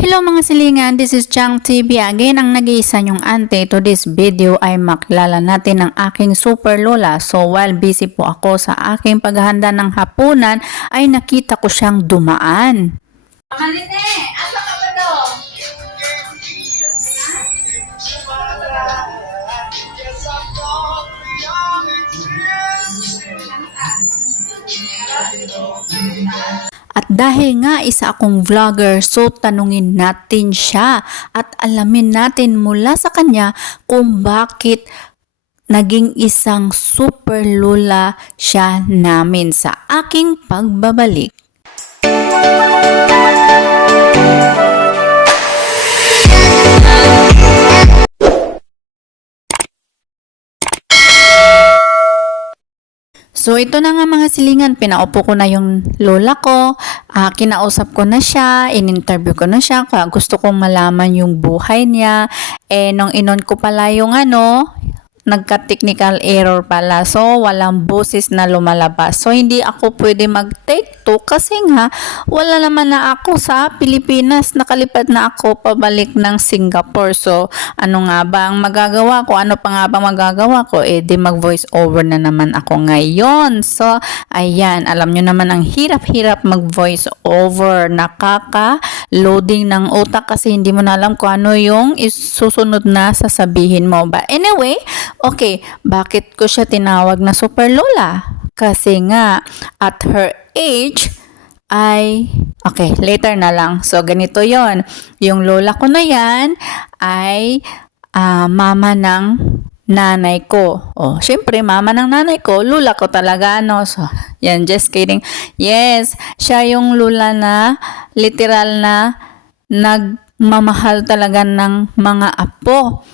Hello mga silingan, this is Chang TV again, ang nag-iisa nyong ante. To this video ay makilala natin ang aking super lola. So while busy po ako sa aking paghahanda ng hapunan ay nakita ko siyang dumaan. Manine, asa ka ba do? At dahil nga isa akong vlogger, so tanungin natin siya at alamin natin mula sa kanya kung bakit naging isang super lola siya namin sa aking pagbabalik. So ito na nga mga silingan, pinaupo ko na yung lola ko, kinausap ko na siya, in-interview ko na siya, kaya gusto kong malaman yung buhay niya. Nung inon ko pala yung nagka-technical error pala. So, walang boses na lumalabas. So, hindi ako pwede mag-take 2 kasi nga, wala naman na ako sa Pilipinas. Nakalipad na ako pabalik ng Singapore. So, ano nga ba ang magagawa ko? Ano pa nga ba magagawa ko? Di mag-voice over na naman ako ngayon. So, ayan. Alam nyo naman ang hirap-hirap mag-voice over. Nakaka-loading ng utak kasi hindi mo na alam kung ano yung susunod na sasabihin mo. But anyway, okay, bakit ko siya tinawag na super lola? Kasi nga, at her age, okay, later na lang. So, ganito yon. Yung lola ko na yan ay mama ng nanay ko. Syempre, mama ng nanay ko, lula ko talaga, no? So, yan, just kidding. Yes, siya yung lula na, literal na, nagmamahal talaga ng mga apo.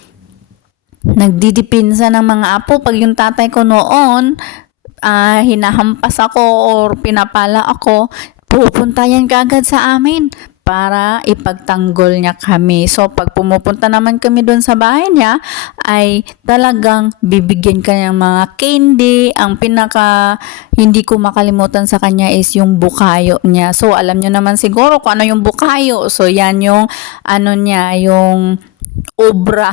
Nagdidipinsa ng mga apo. Pag yung tatay ko noon, hinahampas ako or pinapala ako, pupunta yan kaagad sa amin para ipagtanggol niya kami. So, pag pumupunta naman kami doon sa bahay niya, ay talagang bibigyan ka ng mga candy. Ang pinaka hindi ko makalimutan sa kanya is yung bukayo niya. So, alam nyo naman siguro kung ano yung bukayo. So, yan yung yung obra.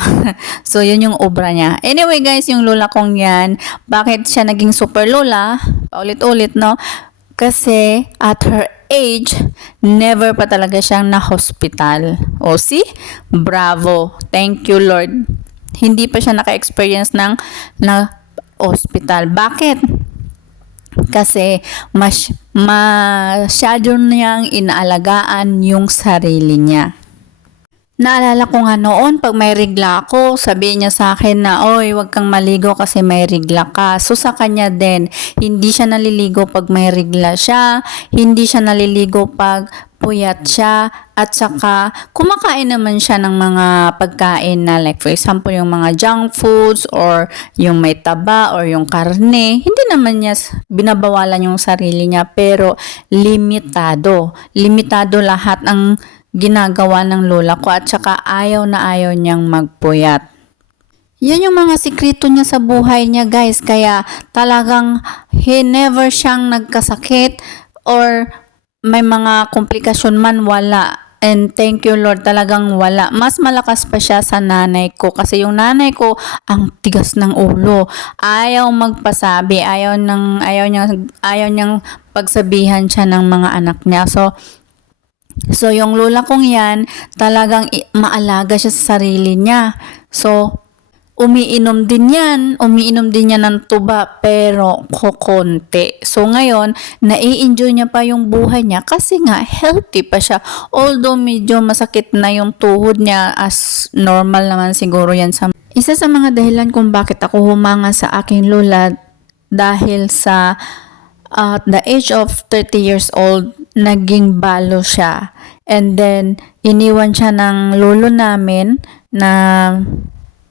So, yun yung obra niya. Anyway, guys, yung lola kong yan, bakit siya naging super lola? Paulit-ulit, no? Kasi, at her age, never pa talaga siyang na-hospital. See? Bravo. Thank you, Lord. Hindi pa siya naka-experience ng na-hospital. Bakit? Kasi, masyado niyang inaalagaan yung sarili niya. Naalala ko nga noon, pag may regla ako, sabihin niya sa akin na, oy, wag kang maligo kasi may regla ka. So, sa kanya din, hindi siya naliligo pag may regla siya, hindi siya naliligo pag puyat siya, at saka, kumakain naman siya ng mga pagkain na like, for example, yung mga junk foods, or yung may taba, or yung karne. Hindi naman niya binabawalan yung sarili niya, pero limitado. Limitado lahat ang ginagawa ng lola ko at saka ayaw na ayaw niyang magpuyat. Yan yung mga sikreto niya sa buhay niya, guys. Kaya talagang never siyang nagkasakit or may mga komplikasyon man, wala. And thank you Lord, talagang wala. Mas malakas pa siya sa nanay ko kasi yung nanay ko ang tigas ng ulo. Ayaw magpasabi, ayaw niyang pagsabihan siya ng mga anak niya. So, yung lola kong yan, talagang maalaga siya sa sarili niya. So, umiinom din yan ng tuba, pero kokonti. So, ngayon, nai-enjoy niya pa yung buhay niya kasi nga, healthy pa siya. Although, medyo masakit na yung tuhod niya, as normal naman siguro yan. Isa sa mga dahilan kung bakit ako humanga sa aking lola, dahil sa at the age of 30 years old, naging balo siya. And then, iniwan siya ng lolo namin na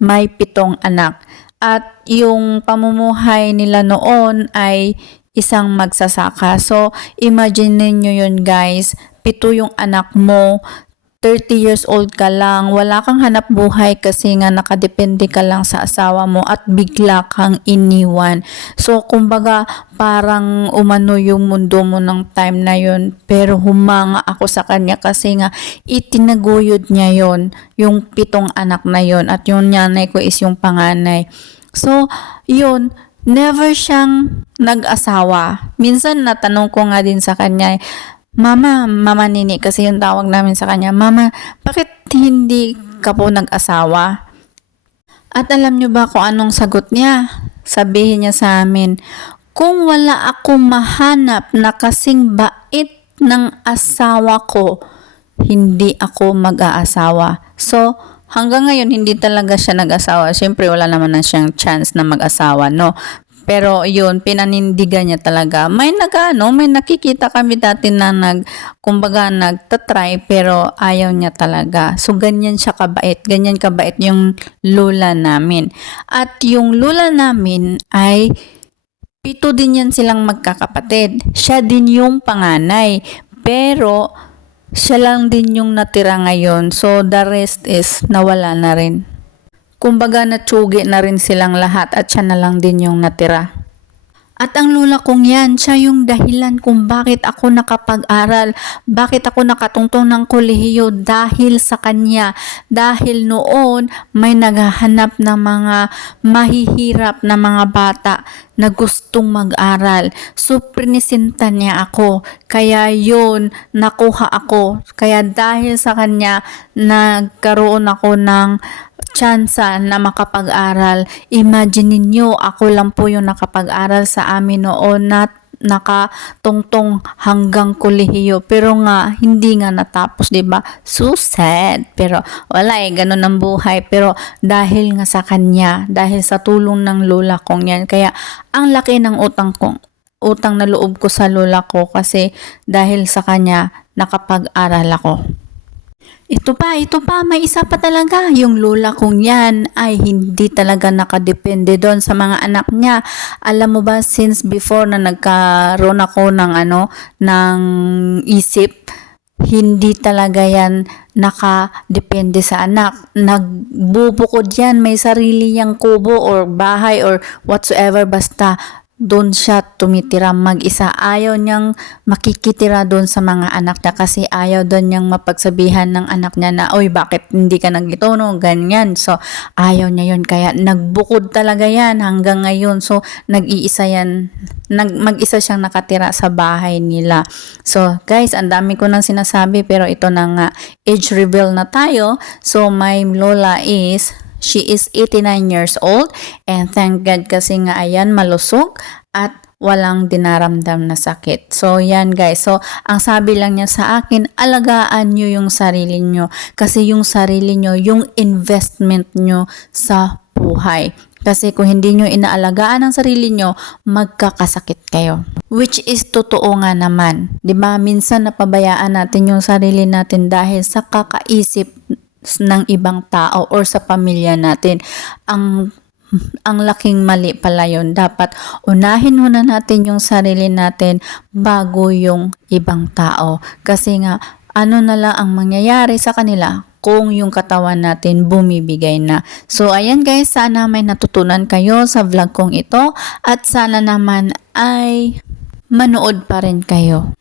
may 7 anak. At yung pamumuhay nila noon ay isang magsasaka. So, imagine niyo yun, guys. 7 yung anak mo, 30 years old ka lang, wala kang hanap buhay kasi nga nakadepende ka lang sa asawa mo at bigla kang iniwan. So, kumbaga, parang umano yung mundo mo ng time na yun. Pero humanga ako sa kanya kasi nga itinaguyod niya yon, yung 7 anak na yon, at yung nanay ko is yung panganay. So, yun, never siyang nag-asawa. Minsan natanong ko nga din sa kanya, Mama Nini kasi yung tawag namin sa kanya, Mama, bakit hindi ka po nag-asawa? At alam nyo ba kung anong sagot niya? Sabihin niya sa amin, kung wala ako mahanap na kasing bait ng asawa ko, hindi ako mag-aasawa. So, hanggang ngayon, hindi talaga siya nag-asawa. Siyempre, wala naman na siyang chance na mag-asawa, no? Pero yun, pinanindigan niya talaga. May nakikita kami dati na kumbaga nagtatry pero ayaw niya talaga. So ganyan siya kabait, ganyan kabait yung lola namin. At yung lola namin ay 7 din yan silang magkakapatid. Siya din yung panganay. Pero siya lang din yung natira ngayon. So the rest is nawala na rin. Kumbaga natsugi na rin silang lahat at siya na lang din yung natira. At ang lola kong yan, siya yung dahilan kung bakit ako nakapag-aral, bakit ako nakatungtong ng kolehiyo dahil sa kanya. Dahil noon may naghahanap ng mga mahihirap na mga bata na gustong mag-aral. So, prinisinta niya ako. Kaya yun, nakuha ako. Kaya dahil sa kanya, nagkaroon ako ng tsansa na makapag-aral. Imagine niyo, ako lang po yung nakapag-aral sa amin noon na nakatungtong hanggang kolehiyo. Pero nga, hindi nga natapos, 'di ba? So sad. Pero wala ganun ang buhay. Pero dahil nga sa kanya, dahil sa tulong ng lola kong yan, kaya ang laki ng utang na loob ko sa lola ko kasi dahil sa kanya, nakapag-aral ako. Ito pa, may isa pa talaga. Yung lola kong yan ay hindi talaga nakadepende doon sa mga anak niya. Alam mo ba, since before na nagkaroon ako ng isip, hindi talaga yan nakadepende sa anak. Nagbubukod yan, may sarili niyang kubo or bahay or whatsoever, basta doon siya tumitira mag-isa. Ayaw niyang makikitira doon sa mga anak niya kasi ayaw doon niyang mapagsabihan ng anak niya na, oy, bakit hindi ka nagito, no? Ganyan. So, ayaw niya yun. Kaya nagbukod talaga yan hanggang ngayon. So, mag-isa siyang nakatira sa bahay nila. So, guys, ang dami ko nang sinasabi pero ito na nga, age reveal na tayo. So, my lola she is 89 years old and thank God kasi nga ayan malusog at walang dinaramdam na sakit. So yan guys, so ang sabi lang niya sa akin, alagaan nyo yung sarili nyo kasi yung sarili nyo, yung investment nyo sa buhay. Kasi kung hindi nyo inaalagaan ang sarili nyo, magkakasakit kayo. Which is totoo nga naman. 'Di ba? Minsan napabayaan natin yung sarili natin dahil sa kakaisip ng ibang tao or sa pamilya natin. Ang laking mali pala yun. Dapat unahin muna natin yung sarili natin bago yung ibang tao. Kasi nga, na lang ang mangyayari sa kanila kung yung katawan natin bumibigay na. So, ayan guys, sana may natutunan kayo sa vlog kong ito at sana naman ay manood pa rin kayo.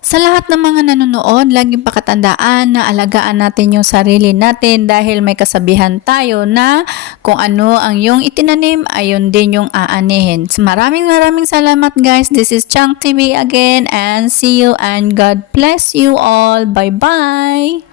Sa lahat ng mga nanonood, laging pakatandaan na alagaan natin yung sarili natin dahil may kasabihan tayo na kung ano ang yung itinanim, ayun din yung aanihin. Maraming salamat guys. This is Chang TV again and see you and God bless you all. Bye-bye!